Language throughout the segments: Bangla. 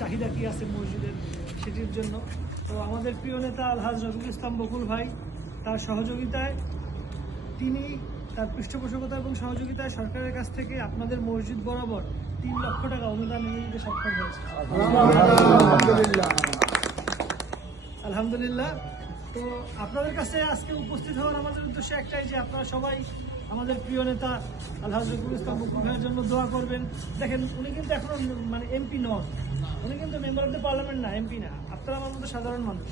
চাহিদা কী আছে মসজিদের সেটির জন্য। তো আমাদের প্রিয় নেতা আলহাজ রফিকুল ইসলাম বকুল ভাই তার সহযোগিতায় তিনি তার পৃষ্ঠপোষকতা এবং সহযোগিতায় সরকারের কাছ থেকে আপনাদের মসজিদ বরাবর 3 লক্ষ টাকা অনুদান এনে দিতে সক্ষম হয়েছে। আলহামদুলিল্লাহ। তো আপনাদের কাছে আজকে উপস্থিত হওয়ার আমাদের উদ্দেশ্য একটাই যে আপনারা সবাই আমাদের প্রিয় নেতা আলহাজ রফিকুল ইসলাম বকুল ভাইয়ের জন্য দোয়া করবেন। দেখেন উনি কিন্তু এখনো এমপি নন, উনি কিন্তু মেম্বার অফ দ্য পার্লামেন্ট না, এমপি না, আপনারা আমার মতো সাধারণ মানুষ।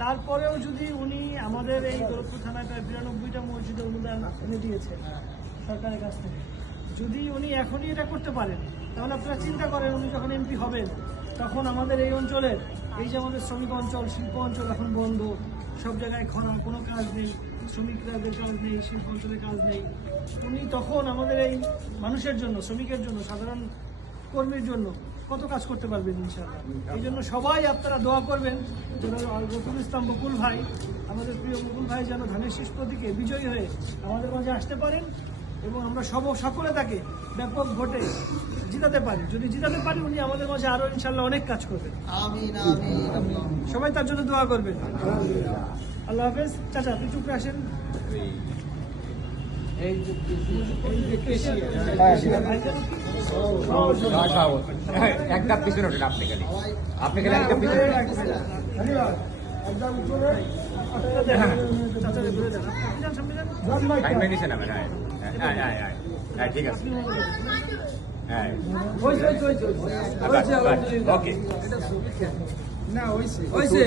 তারপরেও যদি উনি আমাদের এই দৌলতপুর থানায় প্রায় 92টা মসজিদে অনুদান এনে দিয়েছে সরকারের কাছ থেকে, যদি উনি এখনই এটা করতে পারেন তাহলে আপনারা চিন্তা করেন উনি যখন এমপি হবেন তখন আমাদের এই অঞ্চলের এই যে আমাদের শ্রমিক অঞ্চল, শিল্প অঞ্চল এখন বন্ধ, সব জায়গায় খরা, কোনো কাজ নেই, শ্রমিকদের কাজ নেই, শিল্প অঞ্চলে কাজ নেই, উনি তখন আমাদের এই মানুষের জন্য, শ্রমিকের জন্য, সাধারণ কর্মীর জন্য কত কাজ করতে পারবেন ইনশাআল্লাহ। এই জন্য সবাই আপনারা দোয়া করবেন যেন রফিকুল ইসলাম বকুল ভাই, আমাদের প্রিয় বকুল ভাই যেন ধানের শীষ প্রতীকে বিজয়ী হয়ে আমাদের মাঝে আসতে পারেন এবং আমরা সকলে তাকে ব্যাপক ভোটে জিতাতে পারি। যদি জিতাতে পারি উনি আমাদের মাঝে আরো ইনশাআল্লাহ অনেক কাজ করবেন। আমিন আমিন আমিন। সবাই তার জন্য দোয়া করবেন। আল্লাহ হাফেজ। চাচা আপনি চুপ করে আসেন। একটা পিছনে ওঠেন আপনি খালি, আপনি খালি একটা পিছনে ঠিক আছে। হ্যাঁ ওকে না হয়েছে